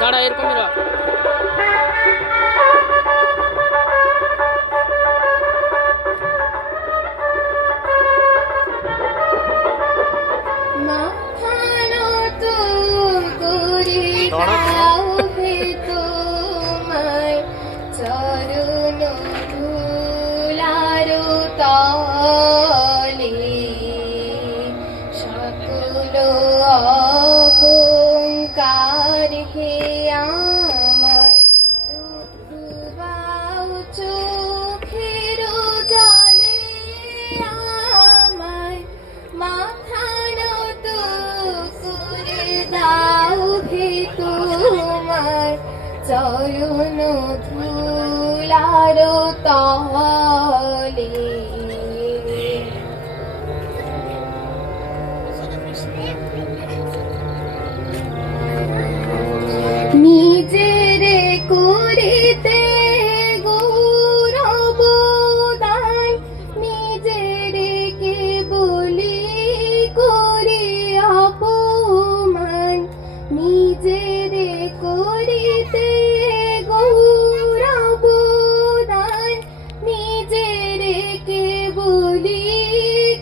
দাঁড়া এরকম রাখ। অহংকার হে আমার চোখের জলে আমায় মাথা নত করে দাও হে তোমার চরণ ধুলার তলে। নিজের করিতে গৌরব দান নিজের কে বলি করে অপমান নিজের করিতে গৌরব দান নিজের কে বলি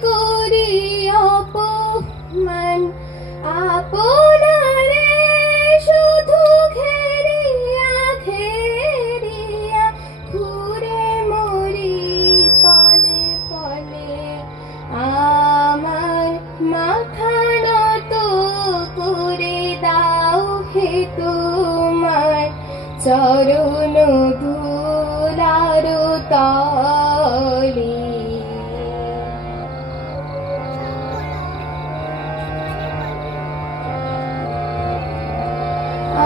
করে অপমান আপনারে শুধু ঘেরিয়া ঘেরিয়া ঘুরে মরি পলে পলে আমার মাথা নত করে দাও হে তোমার চরণ ধুলার তলে।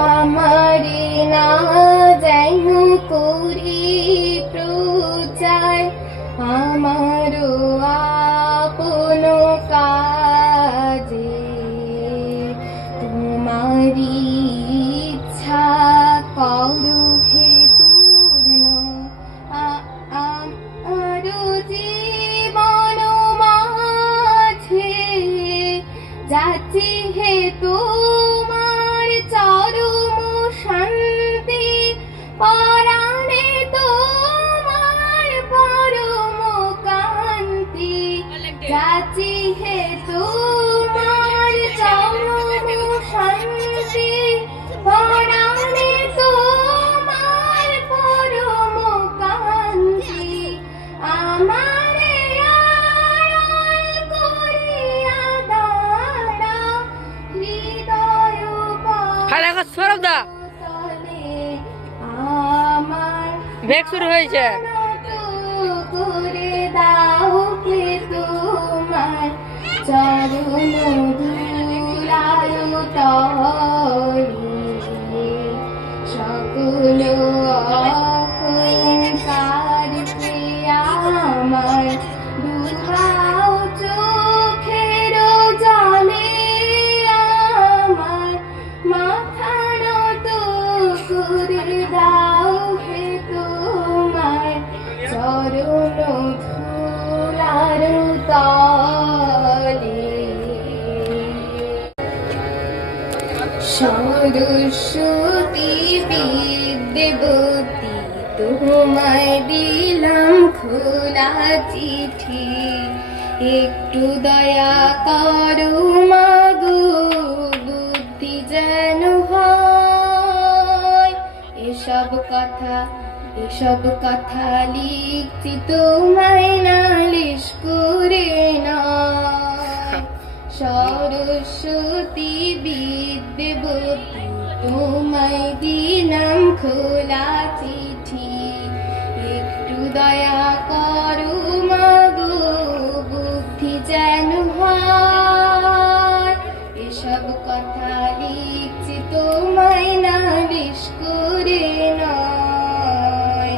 আমারি না যেন করি প্রচার আমারও আপন কাজে তোমারি ইচ্ছা করো হে পূর্ণ আমার জীবন মাঝে যাচ্ছি হে তোমার চরম শান্তি পরাণে তোমার পরম কান্তি যাচ্ছি হে তোমার চরম শান্তি পরাণে তোমার পরম কান্তি আমারে আড়াল করিয়া দাঁড়াও হৃদয় আমার ব্রেক শুরু হয়েছে। করে দাও কে তোমার চরণ ধুলার তলে সকল অহংকার আমার ডুবাও চোখের জলে আমার মাথা নত করে দাও হে তোমার চরণ ধুলার তলে। সরস্বতী বিদ্যাবতী তোমায় দিলাম খোলা চিঠি একটু দয়া করো মাগো বুদ্ধি যেন হয় এসব কথা লিখছি তোমায় নালিশ করে নয়। সরস্বতী বিদ্যাবতী তোমায় দিলাম খোলা চিঠি একটু দয়া করো মাগো বুদ্ধি যেন হয় এসব কথা লিখছি তোমায় নালিশ করে নয়।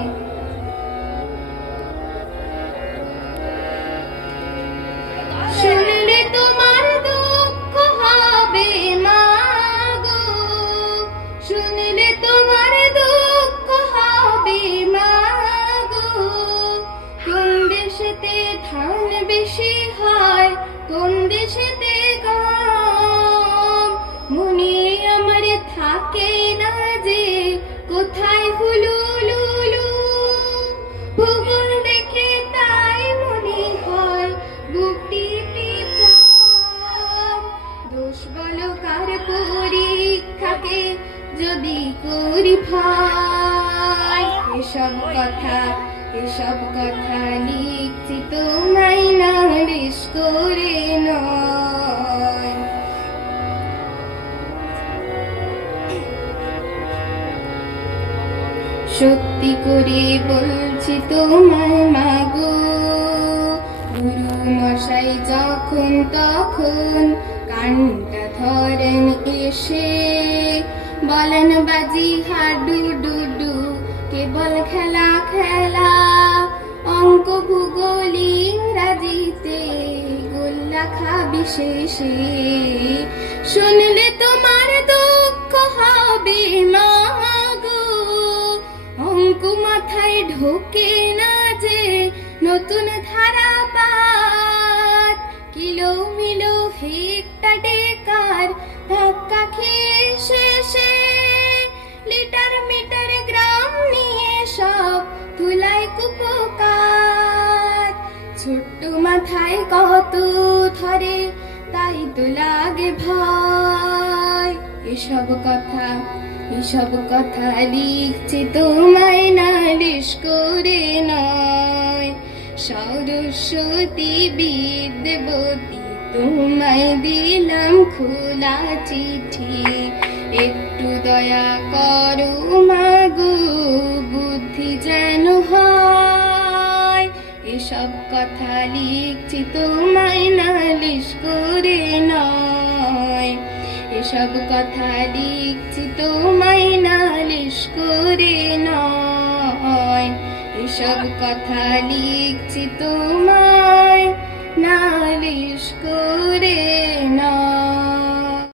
এসব কথা লিখছি তোমায় নালিশ করে নয়। সত্যি করে বলছি তোমায় মাগো, গুরু মশাই যখন তখন কানটা ধরেন এসে, বলেন বাজি হাডু ডুডু কেবল খেলা খেলা, অঙ্ক ভূগোল ইংরাজিতে গোল্লা খাবি শেষে। শুনলে তোমার দুঃখ হবে মাগো, অঙ্ক মাথায় ঢোকে না যে নতুন ধারা পাত, কিলো মিলো হেক্টা ডেকার ধাক্কা খেয়ে শেষে, লিটার মিটার গ্রাম নিয়ে সব ধুলাই কুপোকাত। ছোট্ট মাথায় কত ধরে তাই তো লাগে ভয়। এসব কথা লিখছি তোমায় নালিশ করে নয়। সরস্বতী বিদ্যাবতী তোমায় দিলাম খোলা চিঠি, একটু দয়া করো মাগো বুদ্ধি যেন হয়। এসব কথা লিখছি তোমায় নালিশ করে নয়। এসব কথা লিখছি তোমায় নালিশ করে নয়। এসব কথা লিখছি তোমায় নালিশ করে